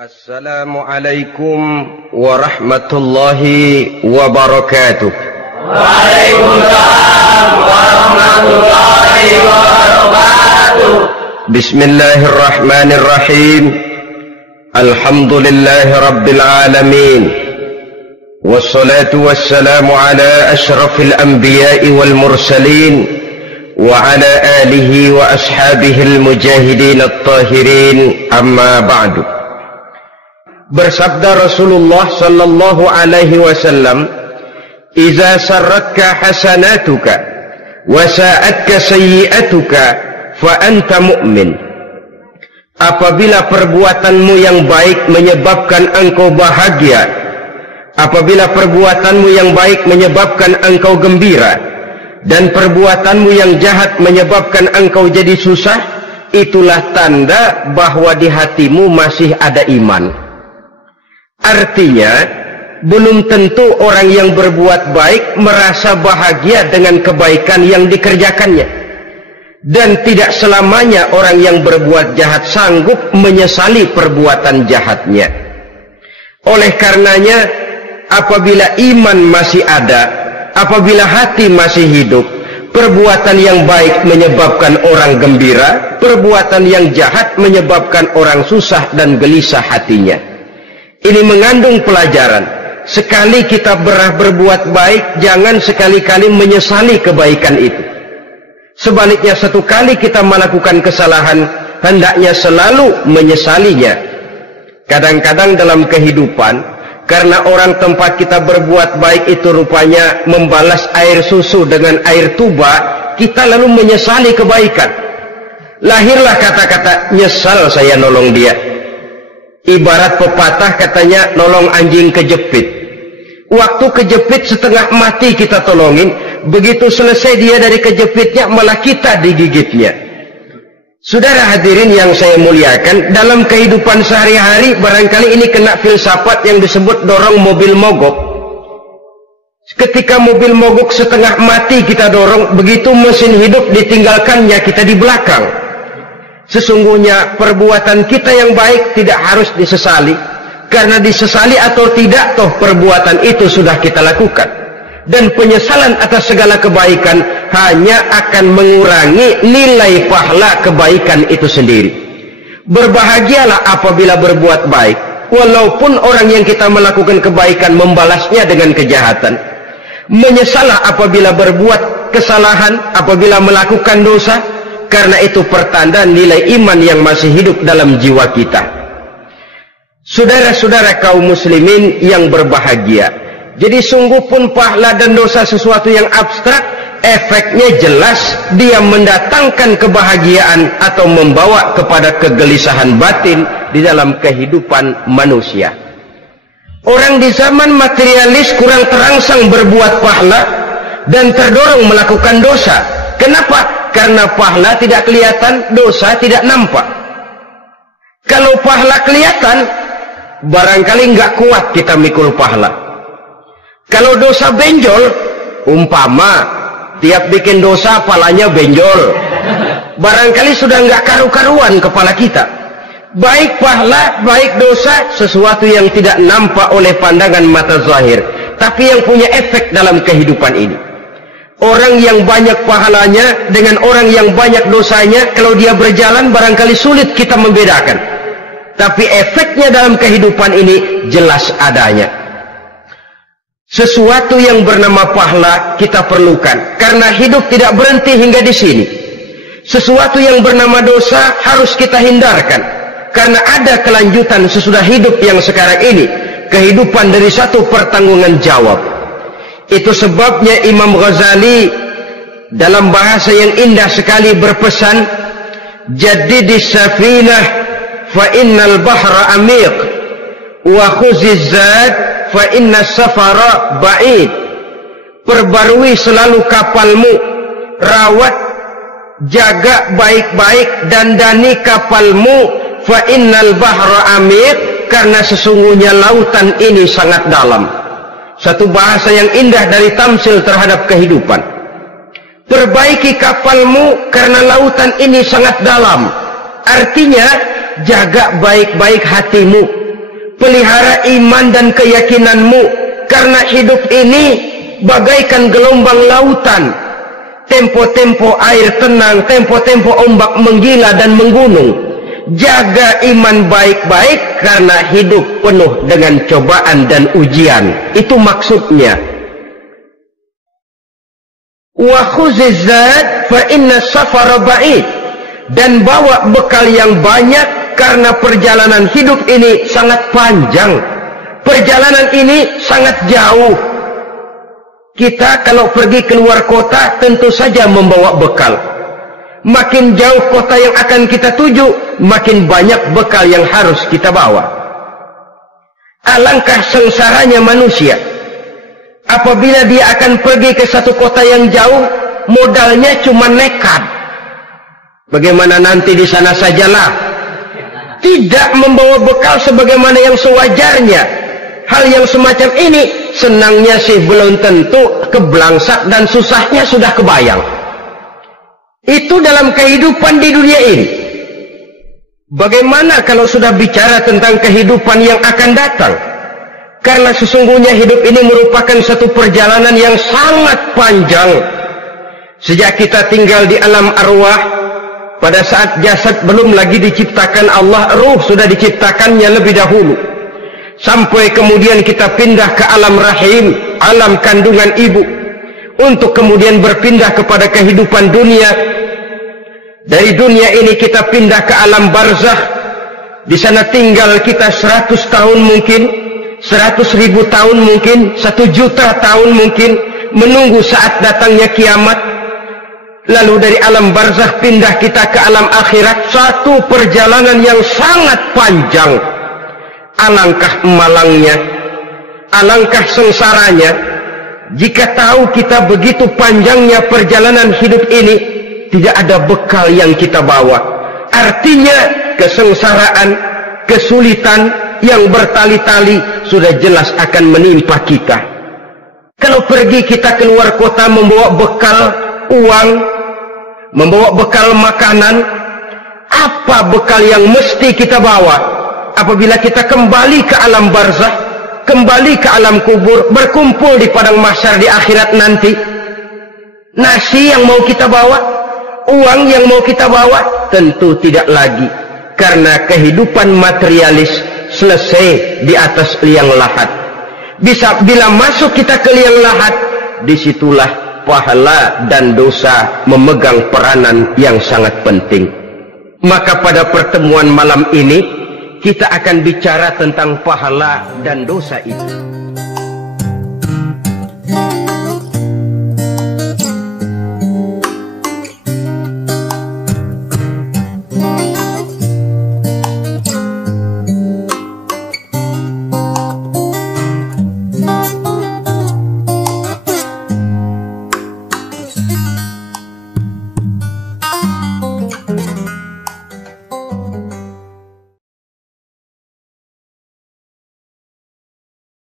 Assalamualaikum warahmatullahi wabarakatuh. Waalaikumsalam warahmatullahi wabarakatuh. Bismillahirrahmanirrahim. Alhamdulillahi rabbil alamin. Wassalatu wassalamu ala ashrafil anbiya'i wal mursalin wa ala alihi wa ashabihi al-mujahidin at-tahirin, amma ba'du. Bersabda Rasulullah sallallahu alaihi wasallam, "Iza sarratka hasanatuka wa sa'atka sayyi'atuka fa anta mu'min." Apabila perbuatanmu yang baik menyebabkan engkau bahagia, apabila perbuatanmu yang baik menyebabkan engkau gembira, dan perbuatanmu yang jahat menyebabkan engkau jadi susah, itulah tanda bahwa di hatimu masih ada iman. Artinya, belum tentu orang yang berbuat baik merasa bahagia dengan kebaikan yang dikerjakannya. Dan tidak selamanya orang yang berbuat jahat sanggup menyesali perbuatan jahatnya. Oleh karenanya, apabila iman masih ada, apabila hati masih hidup, perbuatan yang baik menyebabkan orang gembira, perbuatan yang jahat menyebabkan orang susah dan gelisah hatinya. Ini mengandung pelajaran. Sekali kita berbuat baik, jangan sekali-kali menyesali kebaikan itu. Sebaliknya, satu kali kita melakukan kesalahan, hendaknya selalu menyesalinya. Kadang-kadang dalam kehidupan, karena orang tempat kita berbuat baik itu rupanya membalas air susu dengan air tuba, kita lalu menyesali kebaikan. Lahirlah kata-kata, "Nyesal saya nolong dia." Ibarat pepatah katanya, nolong anjing kejepit. Waktu kejepit setengah mati kita tolongin, begitu selesai dia dari kejepitnya malah kita digigitnya. Saudara hadirin yang saya muliakan, dalam kehidupan sehari-hari barangkali ini kena filsafat yang disebut dorong mobil mogok. Ketika mobil mogok setengah mati kita dorong, begitu mesin hidup ditinggalkannya kita di belakang. Sesungguhnya perbuatan kita yang baik tidak harus disesali, karena disesali atau tidak, toh perbuatan itu sudah kita lakukan. Dan penyesalan atas segala kebaikan hanya akan mengurangi nilai pahala kebaikan itu sendiri. Berbahagialah apabila berbuat baik, walaupun orang yang kita melakukan kebaikan membalasnya dengan kejahatan. Menyesalah apabila berbuat kesalahan, apabila melakukan dosa, karena itu pertanda nilai iman yang masih hidup dalam jiwa kita. Saudara-saudara kaum muslimin yang berbahagia, jadi sungguh pun pahala dan dosa sesuatu yang abstrak, efeknya jelas dia mendatangkan kebahagiaan atau membawa kepada kegelisahan batin di dalam kehidupan manusia. Orang di zaman materialis kurang terangsang berbuat pahala dan terdorong melakukan dosa. Kenapa? Karena pahala tidak kelihatan, dosa tidak nampak. Kalau pahala kelihatan, barangkali nggak kuat kita mikul pahala. Kalau dosa benjol, umpama tiap bikin dosa palanya benjol, barangkali sudah nggak karu-karuan kepala kita. Baik pahala, baik dosa, sesuatu yang tidak nampak oleh pandangan mata zahir, tapi yang punya efek dalam kehidupan ini. Orang yang banyak pahalanya dengan orang yang banyak dosanya, kalau dia berjalan barangkali sulit kita membedakan. Tapi efeknya dalam kehidupan ini jelas adanya. Sesuatu yang bernama pahala kita perlukan, karena hidup tidak berhenti hingga di sini. Sesuatu yang bernama dosa harus kita hindarkan, karena ada kelanjutan sesudah hidup yang sekarang ini. Kehidupan dari satu pertanggungan jawab. Itu sebabnya Imam Ghazali dalam bahasa yang indah sekali berpesan, "Jaddidis safinah fa innal bahra amiq wa khuziz zad fa innas safara ba'id." Perbarui selalu kapalmu, rawat, jaga baik-baik, dandani kapalmu, fa innal bahra amiq, karena sesungguhnya lautan ini sangat dalam. Satu bahasa yang indah dari tamsil terhadap kehidupan. Perbaiki kapalmu karena lautan ini sangat dalam. Artinya, jaga baik-baik hatimu. pelihara iman dan keyakinanmu, karena hidup ini bagaikan gelombang lautan, tempo-tempo air tenang, tempo-tempo ombak menggila dan menggunung. Jaga iman baik-baik karena hidup penuh dengan cobaan dan ujian. Itu maksudnya. Wa khuziz zad fa inna safara ba'id. Dan bawa bekal yang banyak karena perjalanan hidup ini sangat panjang. Perjalanan ini sangat jauh. Kita kalau pergi keluar kota tentu saja membawa bekal. Makin jauh kota yang akan kita tuju, makin banyak bekal yang harus kita bawa. Alangkah sengsaranya manusia apabila dia akan pergi ke satu kota yang jauh, modalnya cuma nekat. Bagaimana nanti di sana sajalah. Tidak membawa bekal sebagaimana yang sewajarnya. Hal yang semacam ini, senangnya sih belum tentu, keblangsak dan susahnya sudah kebayang. Itu dalam kehidupan di dunia ini. Bagaimana kalau sudah bicara tentang kehidupan yang akan datang? Karena sesungguhnya hidup ini merupakan satu perjalanan yang sangat panjang. Sejak kita tinggal di alam arwah, pada saat jasad belum lagi diciptakan Allah, ruh sudah diciptakannya lebih dahulu. Sampai kemudian kita pindah ke alam rahim, alam kandungan ibu, untuk kemudian berpindah kepada kehidupan dunia. Dari dunia ini kita pindah ke alam barzakh. Di sana tinggal kita 100 tahun mungkin, 100.000 tahun mungkin, 1 juta tahun mungkin, menunggu saat datangnya kiamat. Lalu dari alam barzakh pindah kita ke alam akhirat. Satu perjalanan yang sangat panjang. Alangkah malangnya, alangkah sengsaranya jika tahu kita begitu panjangnya perjalanan hidup ini, tidak ada bekal yang kita bawa. Artinya kesengsaraan, kesulitan yang bertali-tali sudah jelas akan menimpa kita. Kalau pergi kita keluar kota membawa bekal uang, membawa bekal makanan, apa bekal yang mesti kita bawa? Apabila kita kembali ke alam barzakh, kembali ke alam kubur, berkumpul di padang mahsyar di akhirat nanti, nasi yang mau kita bawa, uang yang mau kita bawa, tentu tidak lagi. Karena kehidupan materialis selesai di atas liang lahat. Bila masuk kita ke liang lahat, disitulah pahala dan dosa memegang peranan yang sangat penting. Maka pada pertemuan malam ini kita akan bicara tentang pahala dan dosa itu.